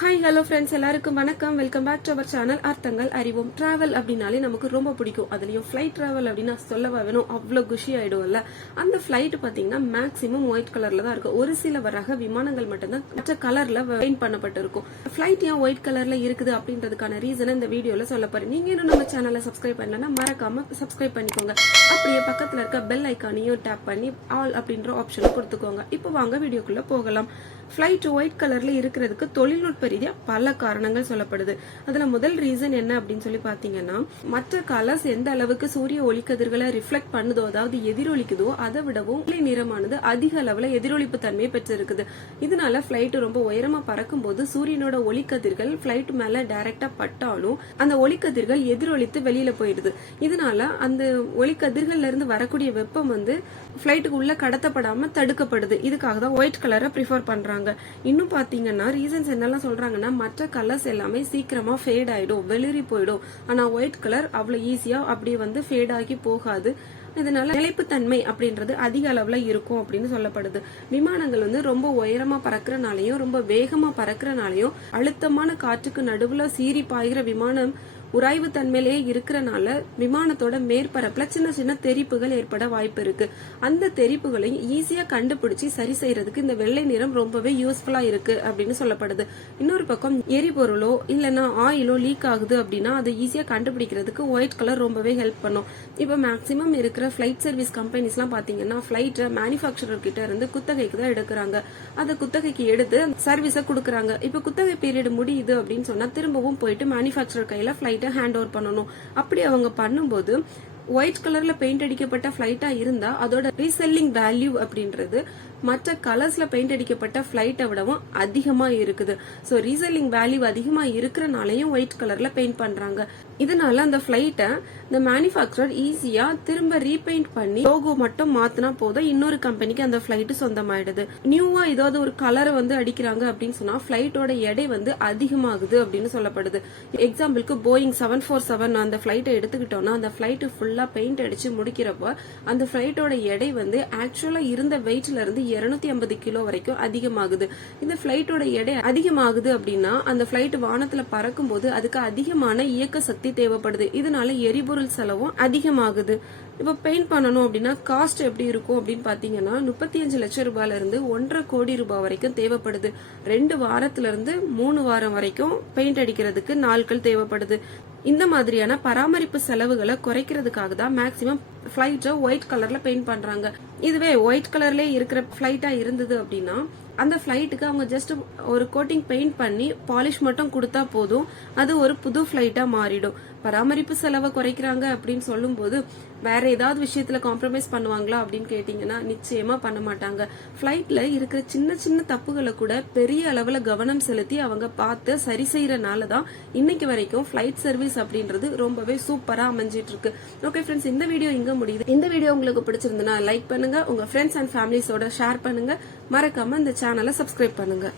Hi hello friends, எல்லாருக்கும் வணக்கம். Welcome back to our channel அர்த்தங்கள் அறிவோம். டிராவல் அப்படின்னாலே நமக்கு ரொம்ப பிடிக்கும். அதுலயும் ஃபிளைட் டிராவல் அப்படின்னா சொல்லவா வேணும், அவ்வளோ குஷி ஆயிடும்ல. அந்த ஃபிளைட் பாத்தீங்கன்னா மேக்சிமம் ஒயிட் கலர்ல தான் இருக்கும். ஒரு சில ரக விமானங்கள் மட்டும்தான் மற்ற கலர்ல பெயிண்ட் பண்ணப்பட்டு இருக்கும். ஃபிளைட் ஏன் ஒயிட் கலர்ல இருக்குது அப்படின்றதுக்கான ரீசன் இந்த வீடியோல சொல்ல போறேன். நீங்க இன்னும் நம்ம சேனலை சப்ஸ்கிரைப் பண்ணலன்னா மறக்காம சப்ஸ்கிரைப் பண்ணிக்கோங்க. அப்படியே பக்கத்துல இருக்க பெல் ஐக்கானையும் டேப் பண்ணி ஆல் அப்படின்ற ஆப்ஷனை கொடுத்துக்கோங்க. இப்போ வாங்க வீடியோக்குள்ள போகலாம். ஃபிளைட் ஒயிட் கலர்ல இருக்கிறதுக்கு தொழில்நுட்ப ரீதியா பல காரணங்கள் சொல்லப்படுது. அதுல முதல் ரீசன் என்ன அப்படின்னு சொல்லி பாத்தீங்கன்னா, மற்ற கலர்ஸ் எந்த அளவுக்கு சூரிய ஒளிக்கதிர்களை ரிஃப்ளெக்ட் பண்ணுதோ, அதாவது எதிரொலிக்குதோ, அதை விடவும் வெள்ளை நிறமானது அதிக அளவுல எதிரொலிப்பு தன்மையை பெற்றிருக்குது. இதனால பிளைட் ரொம்ப உயரமா பறக்கும் போது சூரியனோட ஒளிக்கதிர்கள் பிளைட் மேல டைரக்டா பட்டாலும் அந்த ஒளிக்கதிர்கள் எதிரொலித்து வெளியில போயிடுது. இதனால அந்த ஒளிக்கதிர்கள்ல இருந்து வரக்கூடிய வெப்பம் பிளைட்டுக்கு உள்ள கடத்தப்படாம தடுக்கப்படுது. இதுக்காக தான் ஒயிட் கலரை ப்ரிஃபர் பண்றாங்க. இன்னும் பாத்தீங்கன்னா ரீசன்ஸ் என்னெல்லாம் சொல்றாங்கன்னா, மற்ற கலர்ஸ் எல்லாமே சீக்கிரமா ஃபேட் ஆயிடும், வெளிரி போயிடும். ஆனா ஒயிட் கலர் அவ்வளவு ஈஸியா அப்படியே ஃபேட் ஆகி போகாது. இதனால நிலைப்புத்தன்மை அப்படின்றது அதிக அளவுல இருக்கும் அப்படின்னு சொல்லப்படுது. விமானங்கள் ரொம்ப உயரமா பறக்கிறனாலையும் ரொம்ப வேகமா பறக்கிறனாலையும் அழுத்தமான காற்றுக்கு நடுவுல சீறி பாய்கிற விமானம் உராய்வு தன்மையிலேயே இருக்கிறனால விமானத்தோட மேற்பரப்புல சின்ன சின்ன தெரிப்புகள் ஏற்பட வாய்ப்பு இருக்கு. அந்த தெரிப்புகளை ஈஸியா கண்டுபிடிச்சு சரி செய்யறதுக்கு இந்த வெள்ளை நிறம் ரொம்பவே யூஸ்ஃபுல்லா இருக்கு அப்படின்னு சொல்லப்படுது. இன்னொரு பக்கம் எரிபொருளோ இல்லைன்னா ஆயிலோ லீக் ஆகுது அப்படின்னா அதை ஈஸியா கண்டுபிடிக்கிறதுக்கு ஒயிட் கலர் ரொம்பவே ஹெல்ப் பண்ணும். இப்ப மேக்சிமம் இருக்கிற பிளைட் சர்வீஸ் கம்பெனிஸ் எல்லாம் பாத்தீங்கன்னா பிளைட்டை மேனுபேக்சரர் கிட்ட இருந்து குத்தகைக்கு தான் எடுக்கிறாங்க. அதை குத்தகைக்கு எடுத்து சர்வீஸ கொடுக்கறாங்க. இப்ப குத்தகை பீரியட் முடியுது அப்படின்னு சொன்னா திரும்பவும் போயிட்டு மேனுபேக்சரர் கையில பிளைட் ஹேண்ட் ஓவர் பண்ணணும். அப்படி அவங்க பண்ணும்போது ஒயிட் கலர்ல பெயிண்ட் அடிக்கப்பட்ட பிளைட்டா இருந்தா அதோட ரீசெல்லிங் வேல்யூ அப்படின்றது மற்ற கலர்ஸ்ல பெயிண்ட் அடிக்கப்பட்ட பிளைட்டை விடவும் அதிகமா இருக்குது. சோ ரீசெல்லிங் வேல்யூ அதிகமா இருக்கிறனாலையும் ஒயிட் கலர்ல பெயிண்ட் பண்றாங்க. இதனால அந்த பிளைட்டை இந்த மேனுபேக்சரர் ஈஸியா திரும்ப ரீபெயிண்ட் பண்ணி லோகோ மட்டும் மாத்தினா போதும், இன்னொரு கம்பெனிக்கு அந்த பிளைட் சொந்தமாயிடுது. நியூவா ஏதாவது ஒரு கலரை அடிக்கிறாங்க அப்படின்னு சொன்னா பிளைட்டோட எடை அதிகமாகுது அப்படின்னு சொல்லப்படுது. எக்ஸாம்பிளுக்கு போயிங் 747 அந்த பிளைட்டை எடுத்துக்கிட்டோம்னா அந்த பிளைட் ஃபுல்லா பெயிண்ட் அடிச்சு முடிக்கிறப்ப அந்த பிளைட்டோட எடை ஆக்சுவலா இருந்த வெயிட்ல இருந்து 250 கிலோ வரைக்கும் அதிகமாகுது. இந்த பிளைட்டோட எடை அதிகமாகுது அப்படின்னா அந்த பிளைட் வானத்துல பறக்கும் போது அதுக்கு அதிகமான இயக்க சக்தி தேவைப்படுது. இதனால எரிபொருள் செலவும் அதிகமாகுது. இப்ப பெயிண்ட் பண்ணணும் அப்படின்னா காஸ்ட் எப்படி இருக்கும் அப்படின்னு பாத்தீங்கன்னா 35 லட்சம் ரூபாயில இருந்து 1.5 கோடி ரூபாய் வரைக்கும் தேவைப்படுது. 2 வாரத்துல இருந்து 3 வாரம் வரைக்கும் பெயிண்ட் அடிக்கிறதுக்கு நாட்கள் தேவைப்படுது. இந்த மாதிரியான பராமரிப்பு செலவுகளை குறைக்கிறதுக்காக தான் மேக்சிமம் பிளைட்டை ஒயிட் கலர்ல பெயிண்ட் பண்றாங்க. இதுவே ஒயிட் கலர்லயே இருக்கிற பிளைட்டா இருந்தது அப்படின்னா அந்த பிளைட்டுக்கு அவங்க ஜஸ்ட் ஒரு கோட்டிங் பெயிண்ட் பண்ணி பாலிஷ் மட்டும் கொடுத்தா போதும், அது ஒரு புது பிளைட்டா மாறிடும். பராமரிப்பு செலவை குறைக்கிறாங்க அப்படின்னு சொல்லும் போது வேற ஏதாவது விஷயத்துல காம்ப்ரமைஸ் பண்ணுவாங்களா அப்படின்னு கேட்டீங்கன்னா நிச்சயமா பண்ண மாட்டாங்க. பிளைட்ல இருக்கிற சின்ன சின்ன தப்புகளை கூட பெரிய அளவுல கவனம் செலுத்தி அவங்க பார்த்து சரி செய்யறனாலதான் இன்னைக்கு வரைக்கும் பிளைட் சர்வீஸ் அப்படின்றது ரொம்பவே சூப்பரா அமைஞ்சிட்டு இருக்கு. ஓகே ஃப்ரெண்ட்ஸ், இந்த வீடியோ இங்க முடியுது. இந்த வீடியோ உங்களுக்கு பிடிச்சிருந்தா லைக் பண்ணுங்க, உங்க ஃப்ரெண்ட்ஸ் அண்ட் ஃபேமிலிஸோட ஷேர் பண்ணுங்க, மறக்காம இந்த சேனலை சப்ஸ்கிரைப் பண்ணுங்க.